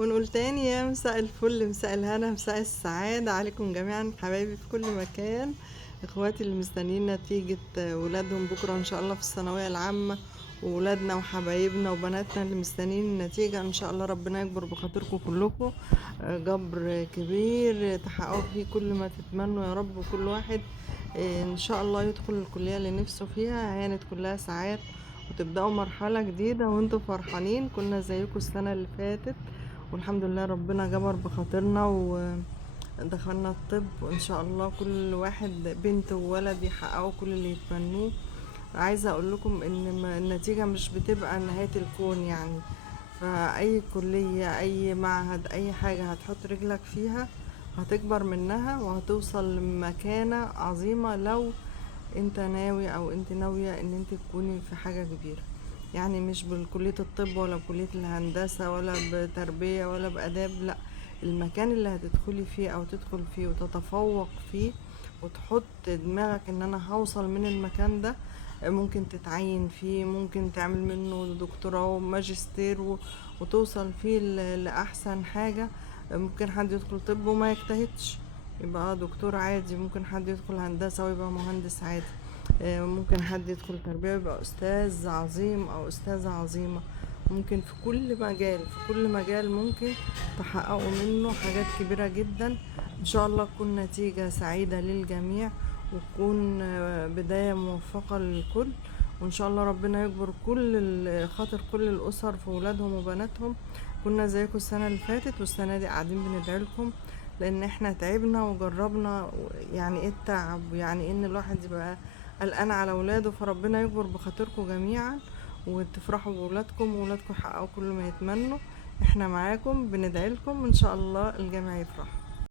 ونقول تاني يا مساء الفل، مساء الهنا، مساء السعادة عليكم جميعا حبايبي في كل مكان. اخواتي اللي مستنيين نتيجة ولادهم بكرة ان شاء الله في الثانوية العامة، وولادنا وحبايبنا وبناتنا اللي مستنيين النتيجة ان شاء الله ربنا يكبر بخاطركم كلكم. جبر كبير تحققوا فيه كل ما تتمنوا يا رب، وكل واحد ان شاء الله يدخل الكلية اللي نفسه فيها. هانت كلها ساعات وتبدأوا مرحلة جديدة وانتوا فرحانين. كنا زيكم السنة اللي فاتت والحمد لله ربنا جبر بخاطرنا ودخلنا الطب، وان شاء الله كل واحد بنت وولد يحققوا كل اللي يتمنوه. عايزة اقول لكم ان النتيجة مش بتبقى نهاية الكون يعني. فاي كلية اي معهد اي حاجة هتحط رجلك فيها هتكبر منها وهتوصل لمكانة عظيمة، لو انت ناوي او انت ناوية ان انت تكوني في حاجة كبيرة. يعني مش بكلية الطب ولا بكلية الهندسة ولا بتربية ولا بآداب، لا، المكان اللي هتدخلي فيه او تدخل فيه وتتفوق فيه وتحط دماغك ان انا هوصل من المكان ده، ممكن تتعين فيه، ممكن تعمل منه دكتوراه وماجستير وتوصل فيه لأحسن حاجة. ممكن حد يدخل طب وما يجتهدش يبقى دكتور عادي، ممكن حد يدخل هندسة ويبقى مهندس عادي، ممكن حد يدخل تربية ويبقى أستاذ عظيم أو أستاذة عظيمة. ممكن في كل مجال، في كل مجال ممكن تحققوا منه حاجات كبيرة جدا. إن شاء الله تكون نتيجة سعيدة للجميع، وتكون بداية موفقة للكل. وإن شاء الله ربنا يجبر خاطر كل الأسر في ولادهم وبناتهم. كنا زيكم السنة اللي فاتت والسنة دي قاعدين بندعي لكم، لأن احنا تعبنا وجربنا يعني ايه التعب، يعني ان الواحد يبقى قلقان على ولاده. فربنا يكبر بخاطركم جميعا وتفرحوا بولادكم وولادكم يحققوا كل ما يتمنوا. احنا معاكم بندعي لكم ان شاء الله الجميع يفرح.